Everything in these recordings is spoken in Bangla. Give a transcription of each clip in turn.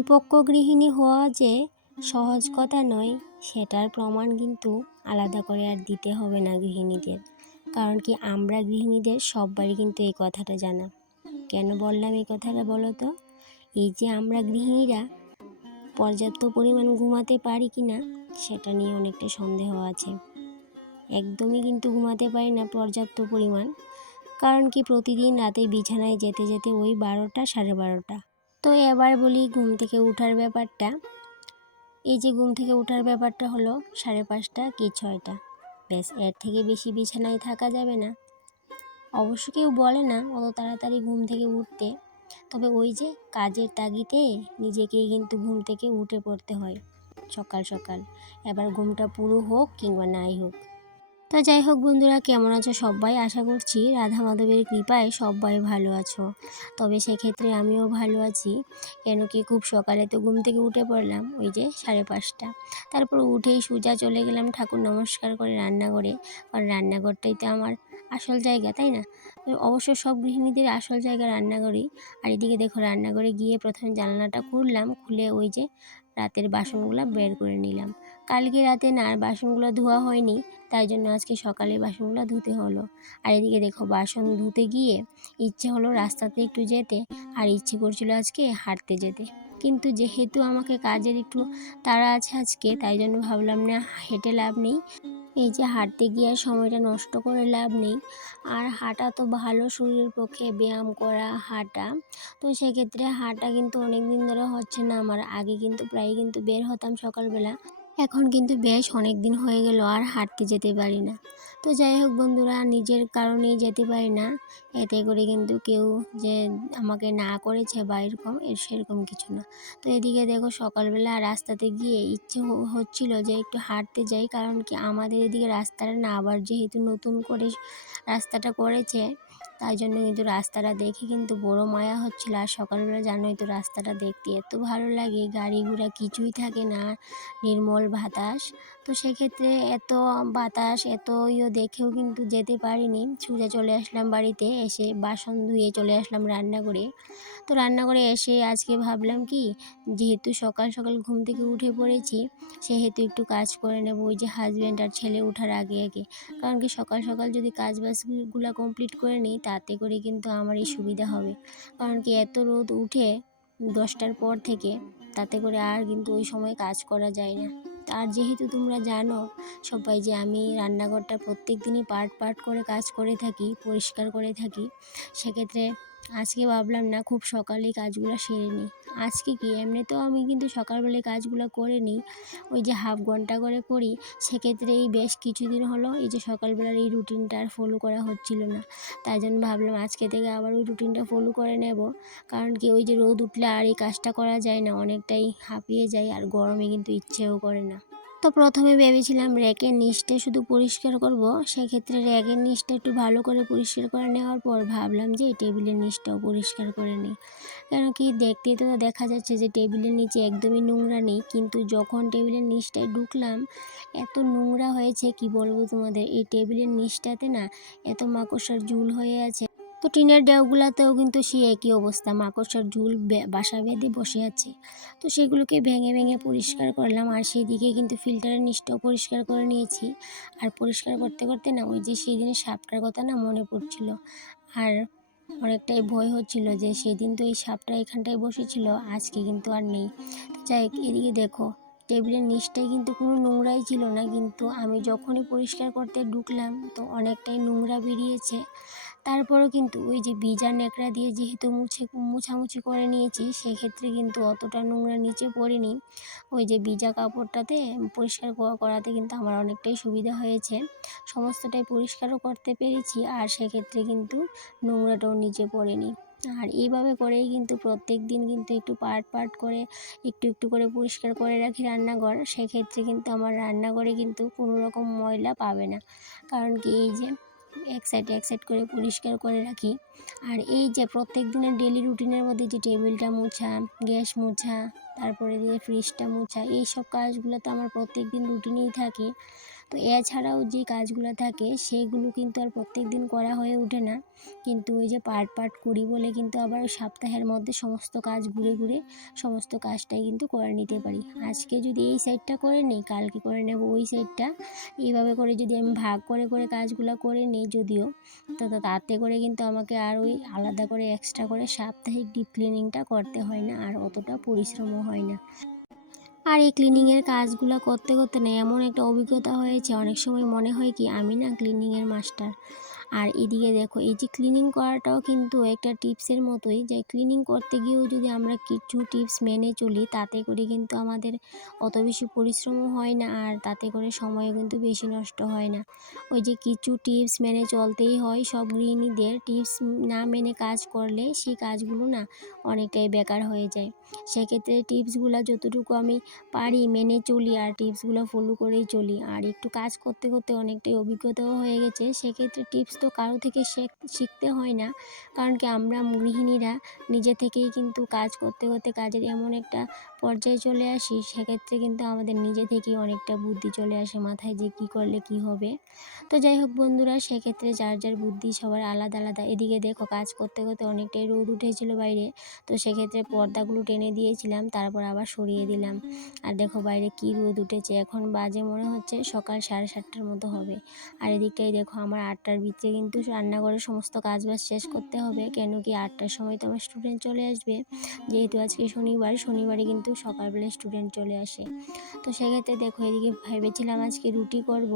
পরিপক্ক গৃহিণী হওয়া যে সহজ কথা নয়, সেটার প্রমাণ কিন্তু আলাদা করে আর দিতে হবে না গৃহিণীদের। কারণ কি, আমরা গৃহিণীদের সববারই কিন্তু এই কথাটা জানা। কেন বললাম এই কথাটা বলো তো? এই যে আমরা গৃহিণীরা পর্যাপ্ত পরিমাণ ঘুমাতে পারি কি না, সেটা নিয়ে অনেকটা সন্দেহ আছে। একদমই কিন্তু ঘুমাতে পারি না পর্যাপ্ত পরিমাণ। কারণ কি, প্রতিদিন রাতে বিছানায় যেতে যেতে ওই 12টা 12:30। তো এবার বলি ঘুম থেকে ওঠার ব্যাপারটা। এই যে ঘুম থেকে ওঠার ব্যাপারটা হলো 5:30 কি 6টা, ব্যাস, এর থেকে বেশি বিছানায় থাকা যাবে না। অবশ্য কেউ বলে না অত তাড়াতাড়ি ঘুম থেকে উঠতে, তবে ওই যে কাজের তাগিদে নিজেকেই কিন্তু ঘুম থেকে উঠে পড়তে হয় সকাল সকাল। এবার ঘুমটা পুরো হোক কিংবা নাই হোক। তো যাই হোক বন্ধুরা, কেমন আছো সবাই? আশা করছি রাধা মাধবের কৃপায় সবাই ভালো আছো। তবে সেক্ষেত্রে আমিও ভালো আছি। কেন কি, খুব সকালে তো ঘুম থেকে উঠে পড়লাম ওই যে 5:30। তারপর উঠেই সোজা চলে গেলাম ঠাকুর নমস্কার করে রান্নাঘরে। কারণ রান্নাঘরটাই তো আমার আসল জায়গা, তাই না? তো অবশ্য সব গৃহিণীদের আসল জায়গা রান্নাঘরেই। আর এদিকে দেখো, রান্নাঘরে গিয়ে প্রথমে জানলাটা খুললাম, খুলে ওই যে রাতের বাসনগুলো বের করে নিলাম। কালকে রাতে না বাসনগুলো ধোয়া হয়নি, তাই জন্য আজকে সকালে বাসনগুলো ধুতে হলো। আর এদিকে দেখো, বাসন ধুতে গিয়ে ইচ্ছে হলো রাস্তাতে একটু যেতে, আর ইচ্ছে করছিল আজকে হাঁটতে যেতে। কিন্তু যেহেতু আমাকে কাজের একটু তাড়া আছে আজকে, তাই জন্য ভাবলাম না, হেঁটে লাভ নেই। এই যে হাঁটতে গিয়ে সময়টা নষ্ট করে লাভ নেই। আর হাঁটা তো ভালো, শরীরের পক্ষে ব্যায়াম করা হাঁটা। তো সেক্ষেত্রে হাঁটা কিন্তু অনেক দিন ধরে হচ্ছে না আমার। আগে কিন্তু প্রায় কিন্তু বের হতাম সকালবেলা, এখন কিন্তু বেশ অনেক দিন হয়ে গেল আর হাঁটতে যেতে পারি না। তো যাই হোক বন্ধুরা, নিজের কারণেই যেতে পারি না, এতে করে কিন্তু কেউ যে আমাকে না করেছে বা এরকম সেরকম কিছু না। তো এদিকে দেখো, সকালবেলা রাস্তাতে গিয়ে ইচ্ছে হচ্ছিল যে একটু হাঁটতে যাই। কারণ কি, আমাদের এদিকে রাস্তাটা না আবার যেহেতু নতুন করে রাস্তাটা করেছে, তাই জন্য কিন্তু রাস্তাটা দেখে কিন্তু বড় মায়া হচ্ছিল। আর সকালবেলা জানোই তো, রাস্তাটা দেখতে এত ভালো লাগে, গাড়ি ঘোড়া কিছুই থাকে না, নির্মল বাতাস। তো সেক্ষেত্রে এত বাতাস এত দেখেও কিন্তু যেতে পারিনি, সোজা চলে আসলাম বাড়িতে। এসে বাসন ধুয়ে চলে আসলাম রান্নাঘরে। তো রান্নাঘরে এসে আজকে ভাবলাম কি, যেহেতু সকাল সকাল ঘুম থেকে উঠে পড়েছি, সেহেতু একটু কাজ করে নেব ওই যে হাজব্যান্ড আর ছেলে ওঠার আগে আগে। কারণ কি, সকাল সকাল যদি কাজ বাজগুলো কমপ্লিট করে নিই, তাতে করে কিন্তু আমারই সুবিধা হবে। কারণ কি, এত রোদ উঠে 10টার পর থেকে, তাতে করে আর কিন্তু ওই সময় কাজ করা যায় না। আর যেহেতু তোমরা জানো সবাই যে আমি রান্নাঘরটা প্রত্যেক দিনই পার্ট পার্ট করে কাজ করে থাকি, পরিষ্কার করে থাকি, সেক্ষেত্রে আজকে ভাবলাম না, খুব সকালেই কাজগুলো সেরে নিই। আজকে কি, এমনিতেও আমি কিন্তু সকালবেলায় কাজগুলো করে নিই, ওই যে হাফ ঘন্টা করে করি। সেক্ষেত্রে এই বেশ কিছুদিন হলো এই যে সকালবেলার এই রুটিনটা আর ফলো করা হচ্ছিল না, তাই জন্য ভাবলাম আজকে থেকে আবার ওই রুটিনটা ফলো করে নেব। কারণ কি, ওই যে রোদ উঠলে আর এই কাজটা করা যায় না, অনেকটাই হাঁপিয়ে যায়, আর গরমে কিন্তু ইচ্ছেও করে না। তো প্রথমে ভেবেছিলাম র্যাকের নিচটা শুধু পরিষ্কার করব। সেক্ষেত্রে র্যাকের নিচটা একটু ভালো করে পরিষ্কার করে নেওয়ার পর ভাবলাম যে টেবিলের নিচটাও পরিষ্কার করে নিই। কেন কি, দেখতেই তো দেখা যাচ্ছে যে টেবিলের নিচে একদমই নোংরা নেই, কিন্তু যখন টেবিলের নিচটায় ঢুকলাম, এত নোংরা হয়েছে কি বলবো তোমাদের। এই টেবিলের নিচটাতে না এত মাকড়সার ঝুল হয়ে আছে। তো টিনের ডেউগুলাতেও কিন্তু সেই একই অবস্থা, মাকড়সার ঝুল বাসা বেঁধে বসে আছে। তো সেগুলোকে ভেঙে ভেঙে পরিষ্কার করলাম, আর সেদিকে কিন্তু ফিল্টারের নিচটাও পরিষ্কার করে নিয়েছি। আর পরিষ্কার করতে করতে না ওই যে সেই দিনের সাপটার কথা না মনে পড়ছিল। আর অনেকটাই ভয় হচ্ছিল যে সেদিন তো এই সাপটা এখানটায় বসেছিল, আজকে কিন্তু আর নেই। তো যাই হোক, এদিকে দেখো, টেবিলের নিচটায় কিন্তু কোনো নোংরাই ছিল না, কিন্তু আমি যখনই পরিষ্কার করতে ঢুকলাম তো অনেকটাই নোংরা বেরিয়েছে। তারপরও কিন্তু ওই যে ভিজা ন্যাকড়া দিয়ে যেহেতু মুছামুছি করে নিয়েছি, সেক্ষেত্রে কিন্তু অতটা নোংরা নিচে পড়েনি। ওই যে ভিজা কাপড়টাতে পরিষ্কার করাতে কিন্তু আমার অনেকটাই সুবিধা হয়েছে, সমস্তটাই পরিষ্কারও করতে পেরেছি, আর সেক্ষেত্রে কিন্তু নোংরাটাও নিচে পড়েনি। আর এইভাবে করেই কিন্তু প্রত্যেক দিন কিন্তু একটু পার্ট পার্ট করে একটু একটু করে পরিষ্কার করে রাখি রান্নাঘর। সেক্ষেত্রে কিন্তু আমার রান্নাঘরে কিন্তু কোনো রকম ময়লা পাবে না। কারণ কি, এই যে এক সাইড করে পরিষ্কার করে রাখি। আর এই যে প্রত্যেক দিনের ডেলি রুটিনের মধ্যে যে টেবিলটা মোছা, গ্যাস মোছা, তারপরে দিয়ে ফ্রিজটা মোছা, এইসব কাজগুলো তো আমার প্রত্যেক দিন রুটিনেই থাকে। তো এছাড়াও যে কাজগুলো থাকে সেগুলো কিন্তু আর প্রত্যেক দিন করা হয়ে ওঠে না, কিন্তু ওই যে পার্ট করি বলে কিন্তু আবার সপ্তাহের মধ্যে সমস্ত কাজ ঘুরে ঘুরে সমস্ত কাজটাই কিন্তু করে নিতে পারি। আজকে যদি এই সাইডটা করে নিই, কালকে করে নেব ওই সাইডটা, এইভাবে করে যদি আমি ভাগ করে করে কাজগুলো করে নিই যদিও, তো তাতে করে কিন্তু আমাকে আর ওই আলাদা করে এক্সট্রা করে সাপ্তাহিক ডিপ ক্লিনিংটা করতে হয় না, আর অতটা পরিশ্রমও হয় না। আর এই ক্লিনিংয়ের কাজগুলো করতে করতে না এমন একটা অভিজ্ঞতা হয়েছে, অনেক সময় মনে হয় কি আমি না ক্লিনিংয়ের মাস্টার। আর এদিকে দেখো এই যে ক্লিনিং করাটাও কিন্তু একটা টিপসের মতোই, যে ক্লিনিং করতে গিয়েও যদি আমরা কিছু টিপস মেনে চলি তাতে করে কিন্তু আমাদের অত বেশি পরিশ্রমও হয় না, আর তাতে করে সময়ও কিন্তু বেশি নষ্ট হয় না। ওই যে কিছু টিপস মেনে চলতেই হয় সব গৃহিণীদের, টিপস না মেনে কাজ করলে সেই কাজগুলো না অনেকটাই বেকার হয়ে যায়। সেক্ষেত্রে টিপসগুলো যতটুকু আমি পারি মেনে চলি, আর টিপসগুলো ফলো করেই চলি, আর একটু কাজ করতে করতে অনেকটাই অভিজ্ঞতাও হয়ে গেছে। সেক্ষেত্রে টিপস তো কারো থেকে শিখতে হয় না, কারণ কি আমরা গৃহিণীরা নিজে থেকেই কিন্তু কাজ করতে করতে কাজের এমন একটা পর্যায়ে চলে আসি, সেক্ষেত্রে কিন্তু আমাদের নিজে থেকেই অনেকটা বুদ্ধি চলে আসে মাথায় যে কী করলে কী হবে। তো যাই হোক বন্ধুরা, সেক্ষেত্রে যার যার বুদ্ধি সবার আলাদা আলাদা। এদিকে দেখো কাজ করতে করতে অনেকটাই রোদ উঠেছিল বাইরে, তো সেক্ষেত্রে পর্দাগুলো টেনে দিয়েছিলাম, তারপর আবার সরিয়ে দিলাম। আর দেখো বাইরে কী রোদ উঠেছে, এখন বাজে মনে হচ্ছে সকাল 7:30টার মতো হবে। আর এদিকটাই দেখো আমার 8টার ভিতরে কিন্তু রান্নাঘরের সমস্ত কাজবাজ শেষ করতে হবে, কেন কি 8টার সময় তো আমার স্টুডেন্ট চলে আসবে, যেহেতু আজকে শনিবারে কিন্তু সকালবেলায় স্টুডেন্ট চলে আসে। তো সেক্ষেত্রে দেখো এদিকে ভেবেছিলাম আজকে রুটি করব,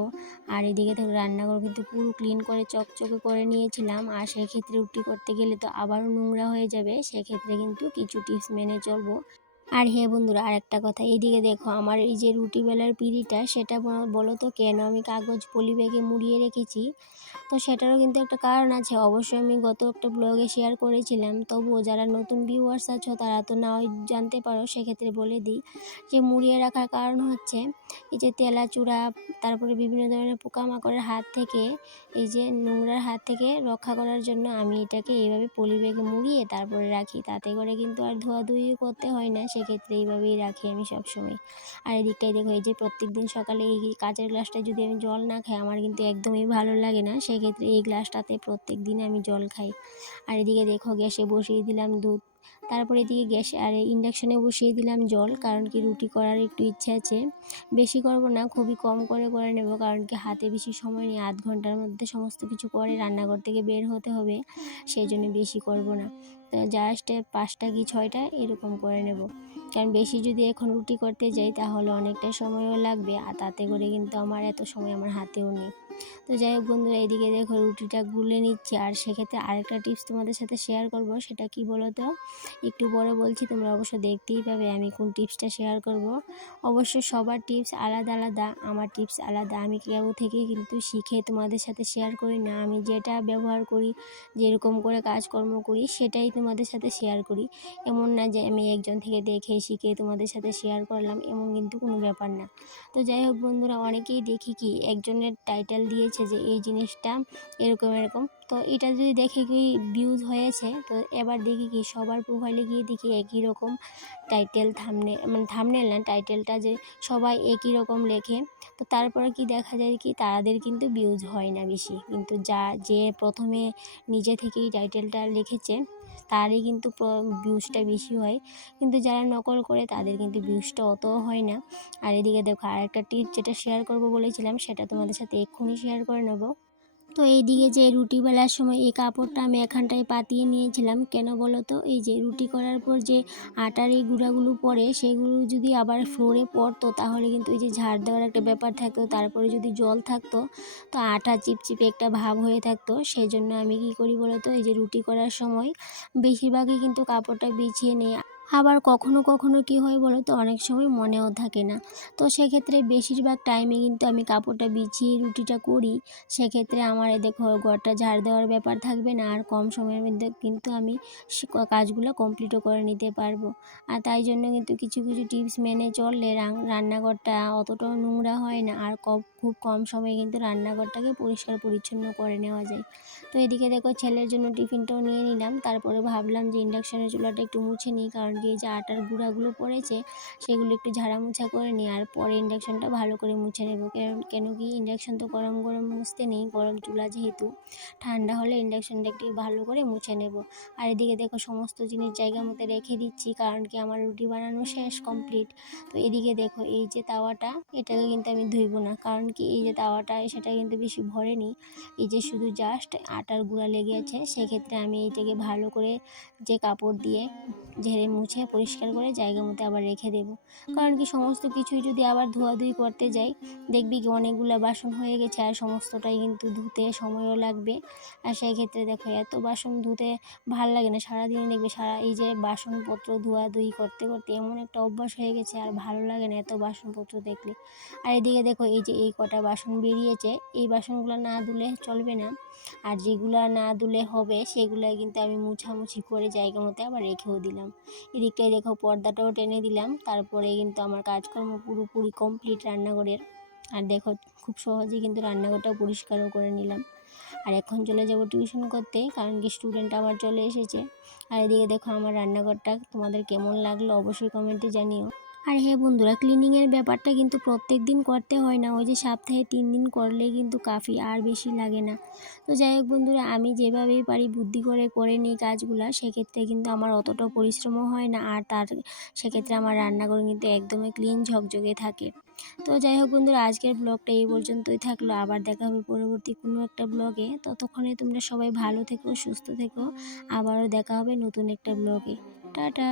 আর এদিকে দেখো রান্নাঘর কিন্তু পুরো ক্লিন করে চকচকে করে নিয়েছিলাম, আর সেক্ষেত্রে রুটি করতে গেলে তো আবারও নোংরা হয়ে যাবে, সেক্ষেত্রে কিন্তু কিছু টিপস মেনে চলবো। আর হ্যাঁ বন্ধুরা, আরেকটা কথা, এইদিকে দেখো আমার এই যে রুটি বেলার পিঁড়িটা, সেটা বলো তো কেন আমি কাগজ পলি ব্যাগে মুড়িয়ে রেখেছি। তো সেটারও কিন্তু একটা কারণ আছে, অবশ্যই আমি গত একটা ব্লগে শেয়ার করেছিলাম, তবুও যারা নতুন ভিউয়ার্স আছো তারা তো নাও জানতে পারো, সেক্ষেত্রে বলে দিই যে মুড়িয়ে রাখার কারণ হচ্ছে এই যে তেলাচূড়া, তারপরে বিভিন্ন ধরনের পোকামাকড়ের হাত থেকে, এই যে নোংরার হাত থেকে রক্ষা করার জন্য আমি এটাকে এইভাবে পলি ব্যাগে মুড়িয়ে তারপরে রাখি, তাতে করে কিন্তু আর ধোয়াধুয়িও করতে হয় না, সেক্ষেত্রে এইভাবেই রাখি আমি সবসময়। আর এদিকটাই দেখো এই যে প্রত্যেক দিন সকালে এই কাঁচের গ্লাসটায় যদি আমি জল না খাই আমার কিন্তু একদমই ভালো লাগে না, সেক্ষেত্রে এই গ্লাসটাতে প্রত্যেক দিন আমি জল খাই। আর এদিকে দেখো গ্যাসে বসিয়ে দিলাম দুধ, তারপরে এদিকে গ্যাসে আর ইন্ডাকশানে বসিয়ে দিলাম জল, কারণ কি রুটি করার একটু ইচ্ছা আছে, বেশি করব না, খুবই কম করে করে নেব, কারণ কি হাতে বেশি সময় নেই, আধ ঘন্টার মধ্যে সমস্ত কিছু করে রান্নাঘর থেকে বের হতে হবে, সেই জন্য বেশি করব না, তো জাস্ট 5টা কি 6টা এরকম করে নেব, কারণ বেশি যদি এখন রুটি করতে যাই তাহলে অনেকটা সময়ও লাগবে, আর তাতে করে কিন্তু আমার এত সময় আমার হাতেও নেই। তো যাই হোক বন্ধুরা, এদিকে দেখো রুটিটা গুলে নিচ্ছি, আর সেক্ষেত্রে আরেকটা টিপস তোমাদের সাথে শেয়ার করব, সেটা কি বলো তো, একটু পরে বলছি, তোমরা অবশ্য দেখতেই পাবে আমি কোন টিপসটা শেয়ার করব। অবশ্য সবার টিপস আলাদা আলাদা, আমার টিপস আলাদা, আমি কেউ থেকে কিন্তু শিখে তোমাদের সাথে শেয়ার করি না, আমি যেটা ব্যবহার করি, যেরকম করে কাজকর্ম করি সেটাই তোমাদের সাথে শেয়ার করি। এমন না যে আমি একজন থেকে দেখে শিখে তোমাদের সাথে শেয়ার করলাম, এমন কিন্তু কোনো ব্যাপার না। তো যাই হোক বন্ধুরা, অনেকেই দেখি কি একজনের টাইটেল দিয়েছে যে এই জিনিসটা এরকম এরকম, তো এটা যদি দেখে কি ভিউজ হয়েছে, তো এবার দেখি কি সবার প্রোফাইলে গিয়ে দেখি একই রকম টাইটেল, থাম্বনেল, মানে থাম্বনেল না, টাইটেলটা যে সবাই একই রকম লেখে, তো তারপরে কি দেখা যায় কি তাদের কিন্তু ভিউজ হয় না বেশি, কিন্তু যে প্রথমে নিজে থেকেই টাইটেলটা লিখেছে তারই কিন্তু ভিউজটা বেশি হয়, কিন্তু যারা নকল করে তাদের কিন্তু ভিউজটা অতও হয় না। আর এদিকে দেখো আরেকটা টিপস যেটা শেয়ার করব বলেছিলাম, সেটা তোমাদের সাথে এক্ষুনি শেয়ার করে নেব। তো এইদিকে যে রুটি বেলার সময় এই কাপড়টা আমি এখানটায় পাতিয়ে নিয়েছিলাম, কেন বলো তো, এই যে রুটি করার পর যে আটার এই গুঁড়াগুলো পড়ে সেগুলো যদি আবার ফ্লোরে পড়তো তাহলে কিন্তু এই যে ঝাড় দেওয়ার একটা ব্যাপার থাকতো, তারপরে যদি জল থাকতো তো আটা চিপচিপে একটা ভাব হয়ে থাকতো, সেই জন্য আমি কি করি বলো তো, এই যে রুটি করার সময় বেশিরভাগই কিন্তু কাপড়টা বিছিয়ে নিই। আবার কখনো কখনো কি হয় বলো তো, অনেক সময় মনেও থাকে না, তো সেক্ষেত্রে বেশিরভাগ টাইমে কিন্তু আমি কাপড়টা বিছিয়ে রুটিটা করি, সেক্ষেত্রে আমার দেখো ঘরটা ঝাড় দেওয়ার ব্যাপার থাকবে না, আর কম সময়ের মধ্যে কিন্তু আমি কাজগুলো কমপ্লিটও করে নিতে পারবো। আর তাই জন্য কিন্তু কিছু কিছু টিপস মেনে চললে রান্নাঘরটা অতটাও নোংরা হয় না, আর খুব কম সময়ে কিন্তু রান্নাঘরটাকে পরিষ্কার পরিচ্ছন্ন করে নেওয়া যায়। তো এদিকে দেখো ছেলের জন্য টিফিনটাও নিয়ে নিলাম, তারপরে ভাবলাম যে ইন্ডাকশানের চুলাটা একটু মুছে নিই, কারণ কি এই যে আটার গুঁড়াগুলো পড়েছে সেগুলো একটু ঝাড়ামোছা করে নিই, আর পরে ইন্ডাকশনটা ভালো করে মুছে নেব। কেন কি ইন্ডাকশন তো গরম গরম মুছতে নেই, গরম চুলা যেহেতু, ঠান্ডা হলে ইন্ডাকশনটা একটু ভালো করে মুছে নেব। আর এদিকে দেখো সমস্ত জিনিস জায়গা মতো রেখে দিচ্ছি, কারণ কি আমার রুটি বানানো শেষ কমপ্লিট। তো এদিকে দেখো এই যে তাওয়াটা, এটাকে কিন্তু আমি ধুইব না, কারণ কি এই যে তাওয়াটা সেটা কিন্তু বেশি ভরেনি, এই যে শুধু জাস্ট আটার গুঁড়া লেগে আছে। সেক্ষেত্রে আমি এইটাকে ভালো করে যে কাপড় দিয়ে ঝেড়ে মুছে পরিষ্কার করে জায়গা মতো আবার রেখে দেব। কারণ কি সমস্ত কিছুই যদি আবার ধোয়াধুয়ি করতে যাই, দেখবি কি অনেকগুলো বাসন হয়ে গেছে, আর সমস্তটাই কিন্তু ধুতে সময়ও লাগবে। আর সেই ক্ষেত্রে দেখো এত বাসন ধুতে ভাল লাগে না, সারাদিন দেখবে এই যে বাসনপত্র ধোয়াধুয়ি করতে করতে এমন একটা অভ্যাস হয়ে গেছে, আর ভালো লাগে না এত বাসনপত্র দেখলে। আর এদিকে দেখো এই যে এই কটা বাসন বেরিয়েছে, এই বাসনগুলো না ধুলে চলবে না, আর যেগুলো না ধুলে হবে সেগুলাই কিন্তু আমি মুছামুছি করে জায়গা মতো আবার রেখেও দিলাম। এদিকটায় দেখো পর্দাটাও টেনে দিলাম, তারপরে কিন্তু আমার কাজকর্ম পুরোপুরি কমপ্লিট রান্নাঘরের। আর দেখো খুব সহজেই কিন্তু রান্নাঘরটাও পরিষ্কারও করে নিলাম। আর এখন চলে যাব টিউশন করতে, কারণ কি স্টুডেন্ট আমার চলে এসেছে। আর এদিকে দেখো আমার রান্নাঘরটা তোমাদের কেমন লাগলো অবশ্যই কমেন্টে জানিও। আর হ্যাঁ বন্ধুরা, ক্লিনিংয়ের ব্যাপারটা কিন্তু প্রত্যেক দিন করতে হয় না, ওই যে সপ্তাহে 3 দিন করলেই কিন্তু কাফি, আর বেশি লাগে না। তো যাই হোক বন্ধুরা, আমি যেভাবেই পারি বুদ্ধি করে নিই কাজগুলো, সেক্ষেত্রে কিন্তু আমার অতটাও পরিশ্রমও হয় না, আর সেক্ষেত্রে আমার রান্নাঘর কিন্তু একদমই ক্লিন ঝকঝকে থাকে। তো যাই হোক বন্ধুরা, আজকের ব্লগটা এই পর্যন্তই থাকলো, আবার দেখা হবে পরবর্তী কোনো একটা ব্লগে। ততক্ষণে তোমরা সবাই ভালো থেকো, সুস্থ থেকো, আবারও দেখা হবে নতুন একটা ব্লগে। টাটা।